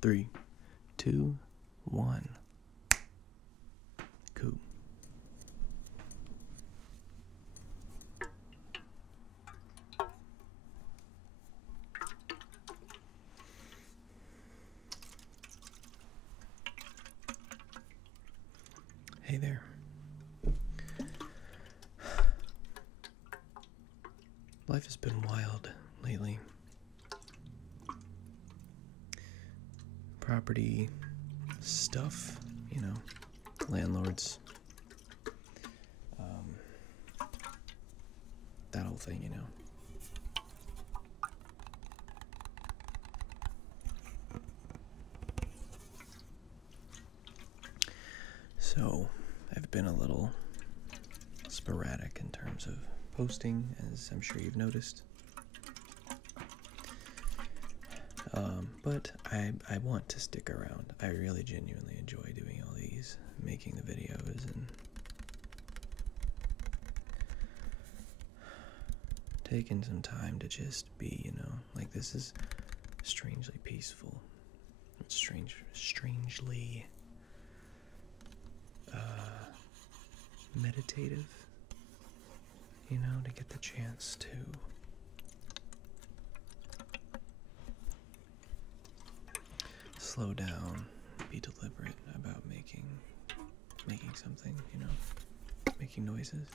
3, 2, 1. Cool. Hey there. Life has been wild lately. Property stuff, you know, landlords, that whole thing, you know. So, I've been a little sporadic in terms of posting, as I'm sure you've noticed. But I want to stick around. I really genuinely enjoy doing all these, making the videos and taking some time to just be, you know, like this is strangely peaceful. It's strangely meditative, you know, to get the chance to slow down, be deliberate about making something, you know, making noises.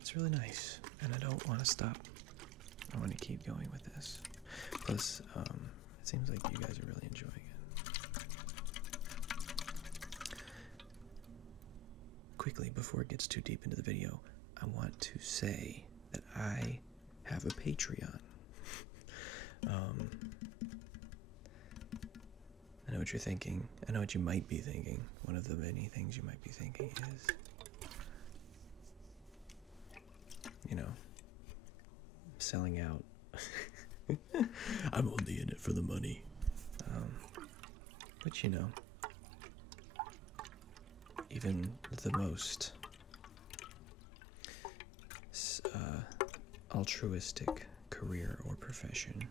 It's really nice, and I don't want to stop. I want to keep going with this. Plus, it seems like you guys are really enjoying it. Quickly, before it gets too deep into the video, I want to say that I have a Patreon. I know what you're thinking. I know what you might be thinking. One of the many things you might be thinking is, you know, selling out. I'm only in it for the money. Which, you know, even the most altruistic career or profession,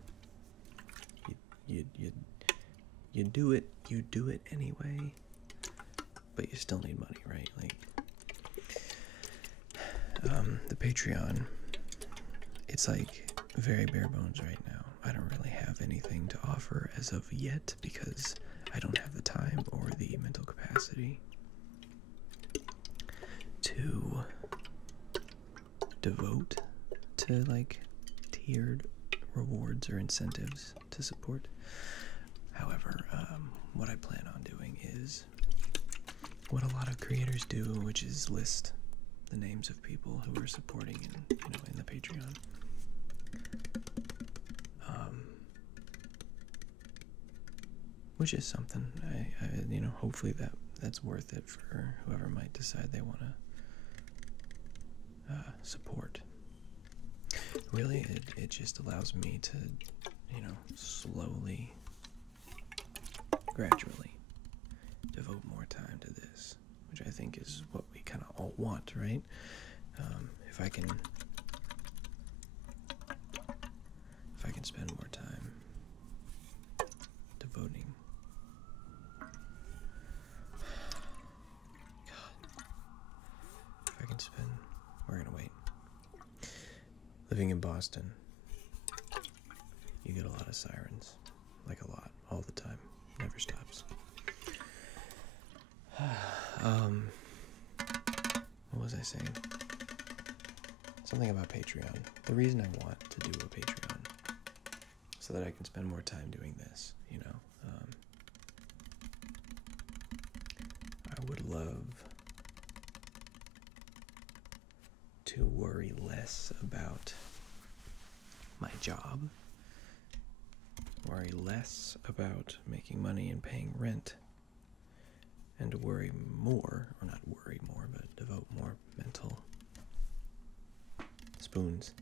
you do it anyway, but you still need money, right? Like, the Patreon, it's like very bare bones right now. I don't really have anything to offer as of yet because I don't have the time or the mental capacity to devote to like tiered rewards or incentives to support. However, what I plan on doing is what a lot of creators do, which is list the names of people who are supporting in the Patreon. Which is something I hopefully that's worth it for whoever might decide they want to support. Really, it just allows me to, slowly, gradually devote more time to this, which I think is what we kind of all want, right? If I can spend more time devoting. If I can spend, we're gonna wait. Living in Boston, you get a lot of sirens, like a lot, all the time, never stops. What was I saying? Something about Patreon. The reason I want to do a Patreon so that I can spend more time doing this, I would love to worry less about my job, worry less about making money and paying rent, and to worry more, or not worry more, but devote more mental spoons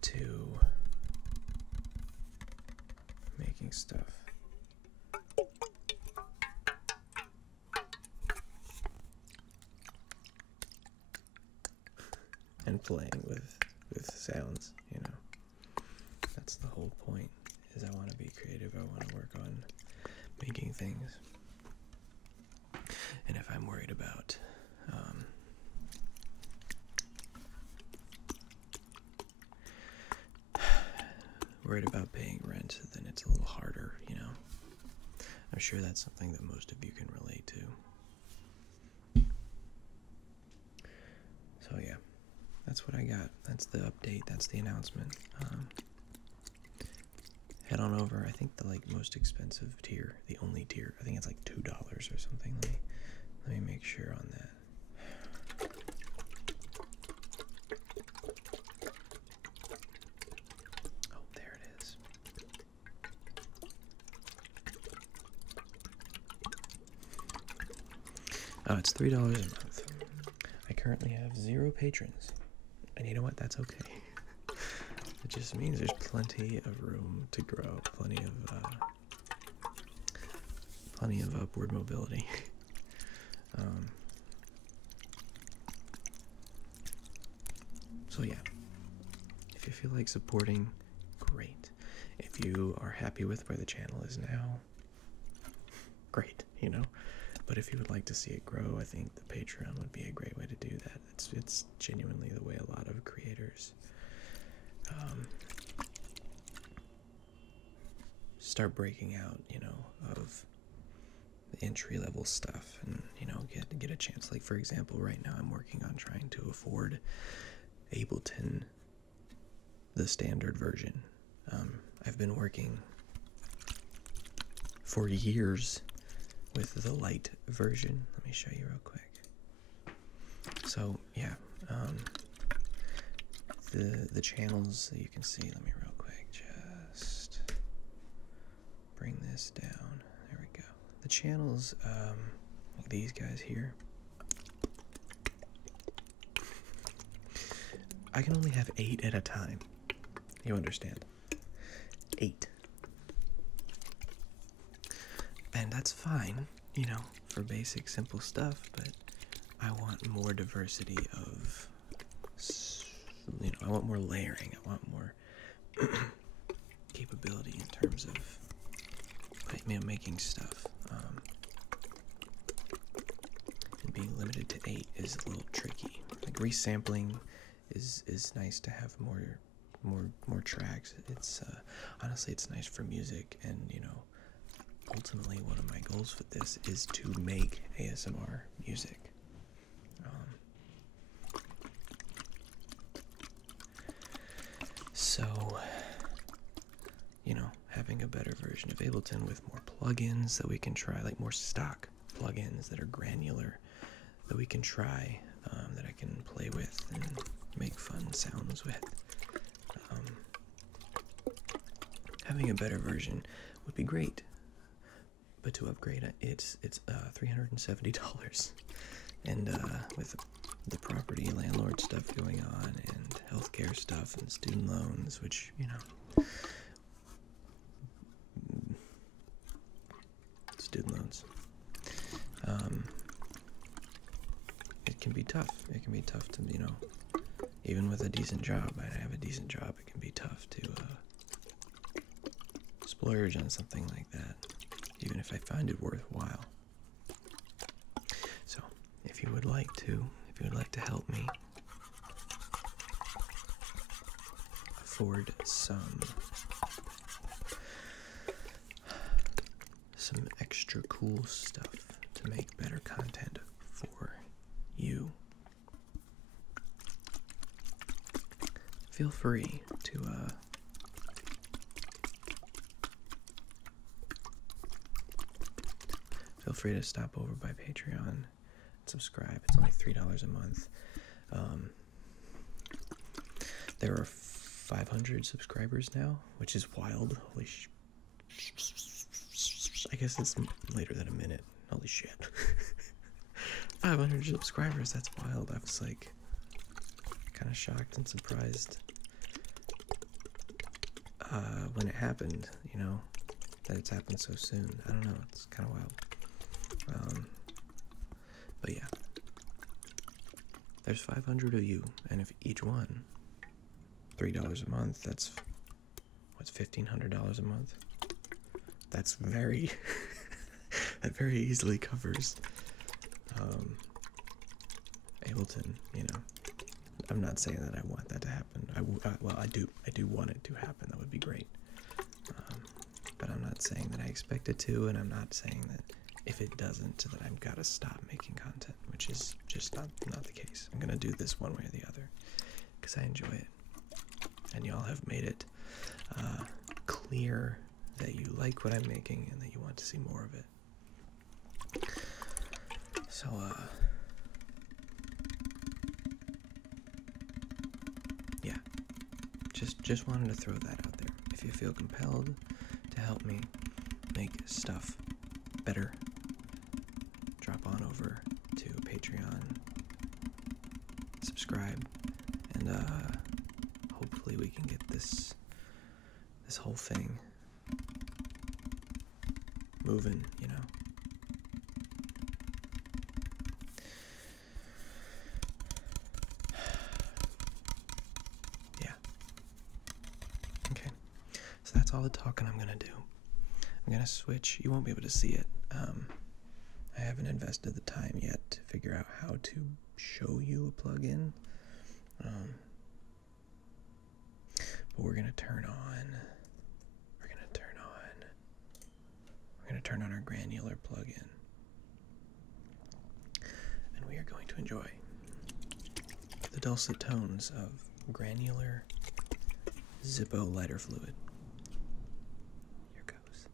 to making stuff. and playing with sounds, you know. That's the whole point, is I want to be creative. I want to work on making things. And if I'm worried about paying rent, then it's a little harder, you know. I'm sure that's something that most of you can relate to. So yeah, that's what I got. That's the update. That's the announcement. Head on over. I think the most expensive tier, the only tier, I think it's like $2 or something. Let me make sure on that. Oh, there it is. Oh, it's $3 a month. I currently have 0 patrons. And you know what? That's okay. It just means there's plenty of room to grow, plenty of upward mobility. So yeah, if you feel like supporting, great. If you are happy with where the channel is now, great, you know. But if you would like to see it grow, I think the Patreon would be a great way to do that. It's genuinely the way a lot of creators start breaking out, you know, of the entry-level stuff, and you know, get a chance. Like, for example, right now I'm working on trying to afford Ableton, the standard version. I've been working for years with the light version. Let me show you real quick. So yeah, the channels that you can see, let me real quick just bring this down. There we go. The channels, like these guys here, I can only have 8 at a time. You understand? 8. And that's fine, you know, for basic, simple stuff, but I want more diversity of, you know, I want more layering. I want more capability in terms of, you know, making stuff. And being limited to 8 is a little tricky. Like, resampling is nice to have more tracks. It's honestly, it's nice for music, and you know, ultimately one of my goals with this is to make ASMR music. So, you know, having a better version of Ableton with more plugins that we can try, like more stock plugins that are granular, that we can try, that I can play with and make fun sounds with. Having a better version would be great, but to upgrade it's $370, and with the property landlord stuff going on, and healthcare stuff, and student loans, which, you know, student loans, it can be tough. It can be tough to, you know, even with a decent job, I have a decent job, it can be tough to splurge on something like that, even if I find it worthwhile. So, if you would like to help me afford some extra cool stuff to make better content for you, feel free to stop over by Patreon and subscribe. It's only $3 a month. There are 500 subscribers now, which is wild. Holy I guess it's later than a minute. Holy shit. 500 subscribers, that's wild. I was like kind of shocked and surprised when it happened, you know, that it's happened so soon. I don't know, it's kind of wild. But yeah, there's 500 of you, and if each one, $3 a month, that's, what's $1,500 a month? That's very, that very easily covers Ableton, you know. I'm not saying that I want that to happen. Well, I do want it to happen. That would be great. But I'm not saying that I expect it to, and I'm not saying that if it doesn't, that I've got to stop making content, which is just not the case. I'm gonna do this one way or the other because I enjoy it, and y'all have made it clear that you like what I'm making and that you want to see more of it. So, yeah, just wanted to throw that out there. If you feel compelled to help me make stuff better, drop on over to Patreon, subscribe, and hopefully we can get this whole thing moving, you know. Yeah. Okay. So that's all the talking I'm gonna do. I'm gonna switch. You won't be able to see it. I haven't invested the time yet to figure out how to show you a plugin. But we're gonna turn on our granular plugin, and we are going to enjoy the dulcet tones of granular Zippo lighter fluid. Here goes.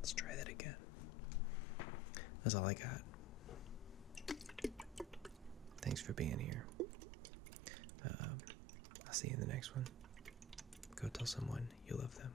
Let's try that again. That's all I got. Thanks for being here. I'll see you in the next one. Go tell someone you love them.